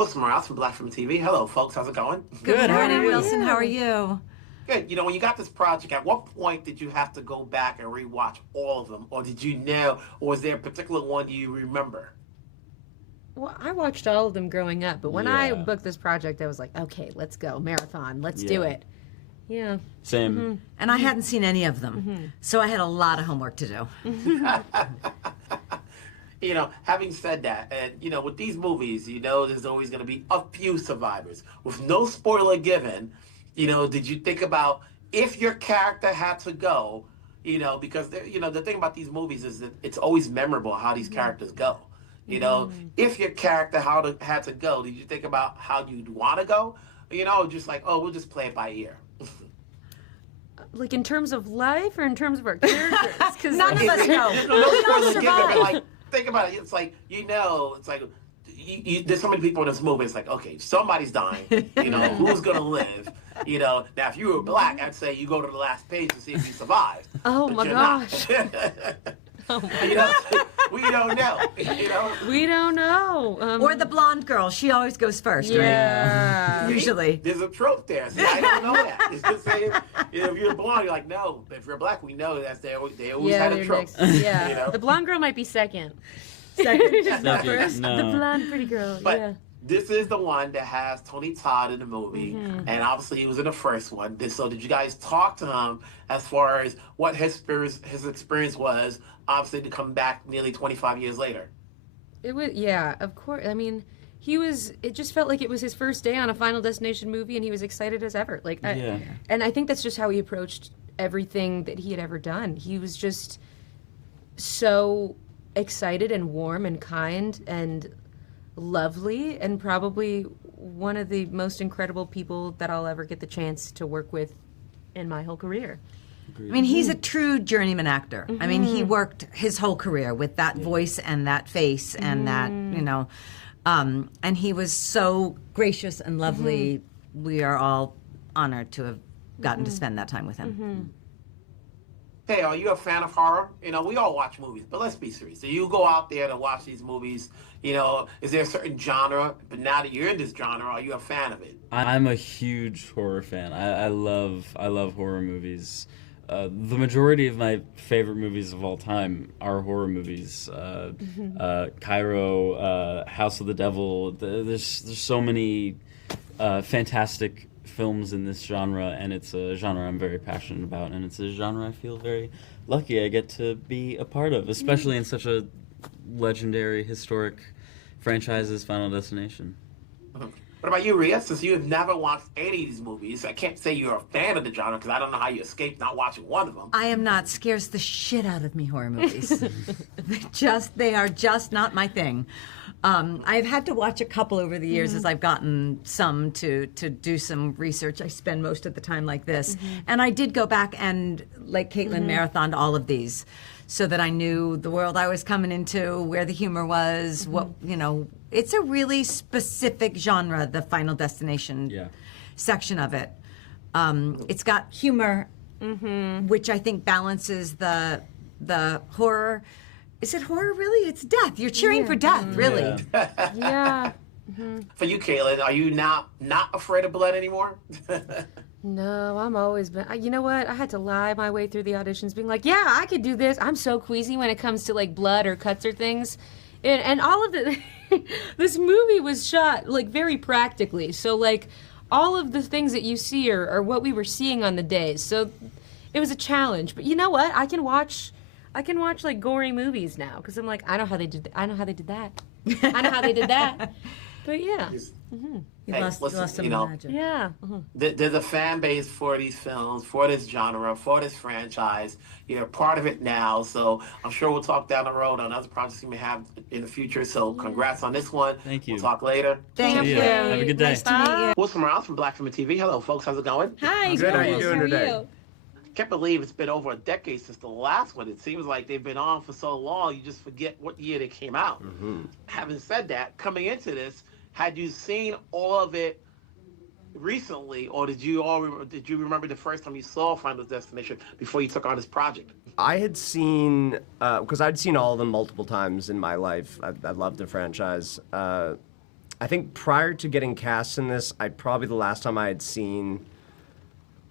What's Morales from Black Film TV? Hello, folks. How's it going? Good. How are you? Wilson. How are you? Good. You know, when you got this project, at what point did you have to go back and rewatch all of them, or did you know, or was there a particular one you remember? Well, I watched all of them growing up, but when I booked this project, I was like, okay, let's go. Marathon. Let's do it. Yeah. Same. Mm-hmm. And I hadn't seen any of them, so I had a lot of homework to do. You know, having said that, and you know, with these movies, you know, there's always going to be a few survivors. With no spoiler given, you know, did you think about if your character had to go, you know, because, you know, the thing about these movies is that it's always memorable how these characters go. You know, if your character had to go, did you think about how you'd want to go? You know, just like, oh, we'll just play it by ear. Like in terms of life or in terms of our characters? Because none of us know. No spoiler given, but like, think about it. It's like, you know, it's like, there's so many people in this movie. It's like, okay, somebody's dying. You know, who's gonna live? You know, now if you were black, I'd say you go to the last page to see if you survived. Oh my gosh. You know, we don't know. You know, we don't know. Or the blonde girl. She always goes first, right? Usually. There's a trope there. See, I don't know that. It's the same. You know, if you're blonde, you're like, no. If you're black, we know that they always had a trope. Yeah. You know? The blonde girl might be second. Not first. No. The blonde pretty girl. But this is the one that has Tony Todd in the movie, and obviously he was in the first one. So did you guys talk to him as far as what his experience was, obviously, to come back nearly 25 years later? It was, of course. I mean, it just felt like it was his first day on a Final Destination movie, and he was excited as ever. Like, and I think that's just how he approached everything that he had ever done. He was just so excited and warm and kind and lovely, and probably one of the most incredible people that I'll ever get the chance to work with in my whole career. I mean, he's a true journeyman actor. I mean, he worked his whole career with that voice and that face and that, you know, and he was so gracious and lovely. We are all honored to have gotten to spend that time with him. Hey, are you a fan of horror? You know, we all watch movies, but let's be serious. So you go out there to watch these movies, you know, is there a certain genre? But now that you're in this genre, are you a fan of it? I'm a huge horror fan. I love horror movies. The majority of my favorite movies of all time are horror movies. Cairo, House of the Devil. There's so many fantastic films in this genre, and it's a genre I'm very passionate about, and it's a genre I feel very lucky I get to be a part of, especially in such a legendary, historic franchise as Final Destination. What about you, Rya? Since you have never watched any of these movies, I can't say you're a fan of the genre because I don't know how you escaped not watching one of them. I am not. Scares the shit out of me, horror movies. They are just not my thing. I've had to watch a couple over the years as I've gotten some to do some research. I spend most of the time like this. And I did go back and, like Kaitlyn, marathoned all of these so that I knew the world I was coming into, where the humor was, what, you know. It's a really specific genre, the Final Destination section of it. It's got humor, which I think balances the horror. Is it horror, really? It's death. You're cheering for death, really. For you, Kaitlyn, are you not afraid of blood anymore? No, I'm always been. You know what? I had to lie my way through the auditions, being like, yeah, I could do this. I'm so queasy when it comes to like blood or cuts or things, and all of the. This movie was shot like very practically, so like all of the things that you see are what we were seeing on the days. So it was a challenge, but you know what? I can watch like gory movies now because I'm like, I know how they did that. I know how they did that. I know how they did that. But yeah. Hey, lost some you know, magic. Yeah. There's a fan base for these films, for this genre, for this franchise. You're a part of it now, so I'm sure we'll talk down the road on other projects you may have in the future. So congrats on this one. Thank you. We'll talk later. Thank you. Have a good day. Nice to meet you. Wilson Morales from Black Film TV. Hello, folks. How's it going? Hi. Good. How are you doing today? Can't believe it's been over a decade since the last one. It seems like they've been on for so long, you just forget what year they came out. Having said that, coming into this, had you seen all of it recently, or did you remember the first time you saw Final Destination before you took on this project? I had seen, because I'd seen all of them multiple times in my life. I loved the franchise. I think prior to getting cast in this, probably the last time I had seen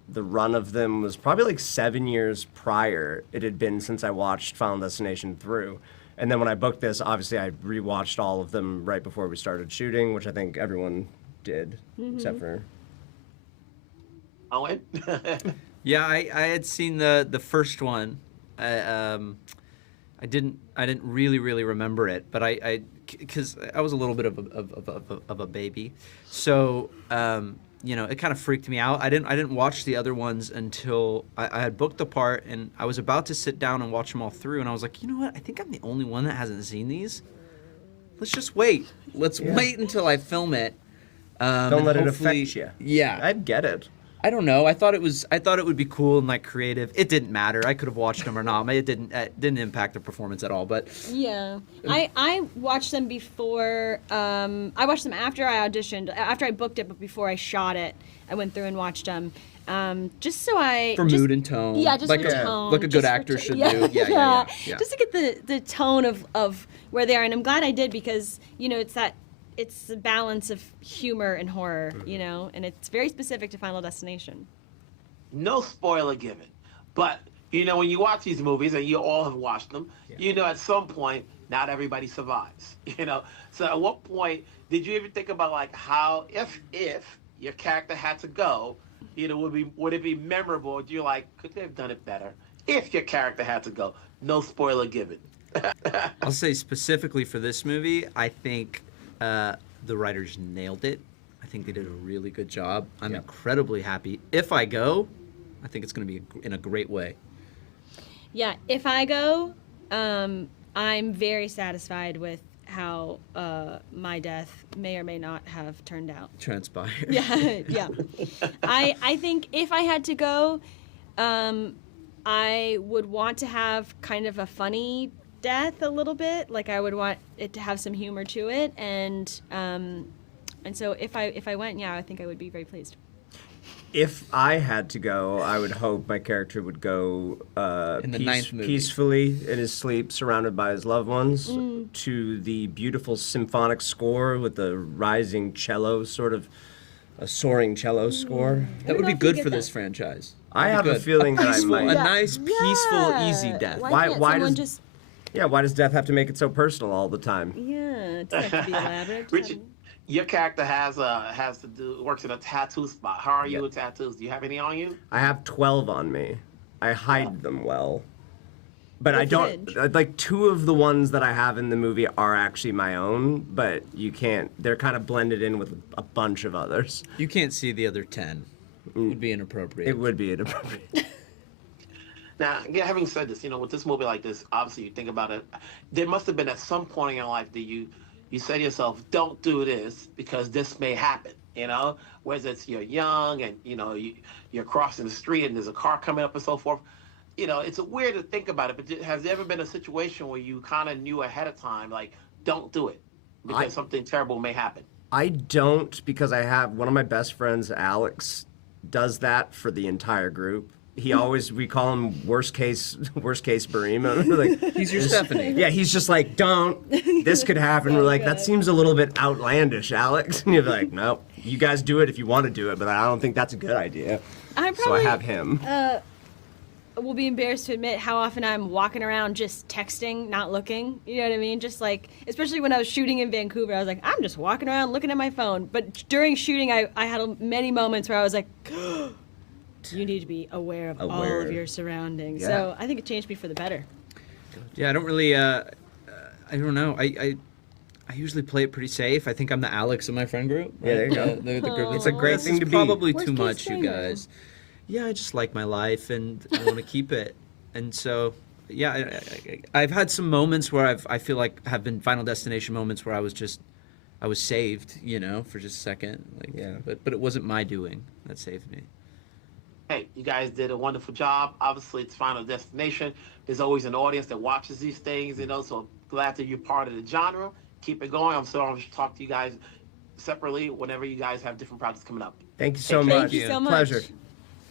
the run of them was probably like 7 years prior. It had been since I watched Final Destination through. And then when I booked this, obviously I rewatched all of them right before we started shooting, which I think everyone did, except for Owen? Yeah, I had seen the first one. I didn't really remember it, but because I was a little bit of a baby, so it kind of freaked me out. I didn't watch the other ones until I had booked the part, and I was about to sit down and watch them all through, and I was like, you know what? I think I'm the only one that hasn't seen these. Let's just wait. Let's wait until I film it. don't let it affect you. Yeah, I get it. I don't know. I thought it would be cool and like creative. It didn't matter. I could have watched them or not. It didn't impact the performance at all. But yeah, I watched them before. I watched them after I auditioned, after I booked it, but before I shot it, I went through and watched them. Just so mood and tone. Yeah, just like for tone. Like a good actor should do. Yeah. Just to get the tone of where they are, and I'm glad I did because it's the balance of humor and horror, and it's very specific to Final Destination. No spoiler given. But, when you watch these movies, and you all have watched them, at some point, not everybody survives, So at what point did you even think about, like, how, if your character had to go, would it be memorable? You're like, could they have done it better? If your character had to go. No spoiler given. I'll say specifically for this movie, I think the writers nailed it. I think they did a really good job. I'm incredibly happy. If I go, I think it's going to be in a great way. Yeah, if I go, I'm very satisfied with how my death may or may not have turned out. Transpired. Yeah. I think if I had to go, I would want to have kind of a funny death a little bit. Like I would want it to have some humor to it, and so if I went, I think I would be very pleased. If I had to go, I would hope my character would go in the ninth movie. Peacefully in his sleep, surrounded by his loved ones, to the beautiful symphonic score with the rising cello, sort of a soaring cello score. That would be good for this franchise. I have a feeling that I might. A nice, peaceful, easy death. Why does death have to make it so personal all the time? Yeah, it doesn't have to be elaborate. Richard, your character works in a tattoo spot. How are you with tattoos? Do you have any on you? I have 12 on me. I hide them well. But I don't, like 2 of the ones that I have in the movie are actually my own, but you can't, they're kind of blended in with a bunch of others. You can't see the other 10. It would be inappropriate. It would be inappropriate. Now, having said this, with this movie like this, obviously you think about it, there must have been at some point in your life that you say to yourself, don't do this because this may happen, whether it's you're young and, you're crossing the street and there's a car coming up and so forth. It's weird to think about it, but has there ever been a situation where you kind of knew ahead of time, like, don't do it because something terrible may happen? I don't, because I have one of my best friends, Alex, does that for the entire group. He always, we call him worst case Barima. Like, he's your Stefanie. Yeah, he's just like, don't, this could happen. We're like, that seems a little bit outlandish, Alex. And you're like, no, you guys do it if you want to do it, but I don't think that's a good idea. So I have him. Will be embarrassed to admit how often I'm walking around just texting, not looking. You know what I mean? Just like, especially when I was shooting in Vancouver, I was like, I'm just walking around looking at my phone. But during shooting, I had many moments where I was like, you need to be aware of all of your surroundings. Yeah. So I think it changed me for the better. Yeah, I don't really, I don't know. I usually play it pretty safe. I think I'm the Alex of my friend group. Right? Yeah, there you go. The group. It's a great thing to be. Probably too much, you guys. Yeah, I just like my life and I want to keep it. And so, yeah, I've had some moments where I feel like have been Final Destination moments where I was saved, for just a second. But it wasn't my doing that saved me. Hey, you guys did a wonderful job. Obviously, it's Final Destination. There's always an audience that watches these things, so glad that you're part of the genre. Keep it going. I'm sure I'll talk to you guys separately whenever you guys have different projects coming up. Thank you so much. Thank you so much. Pleasure.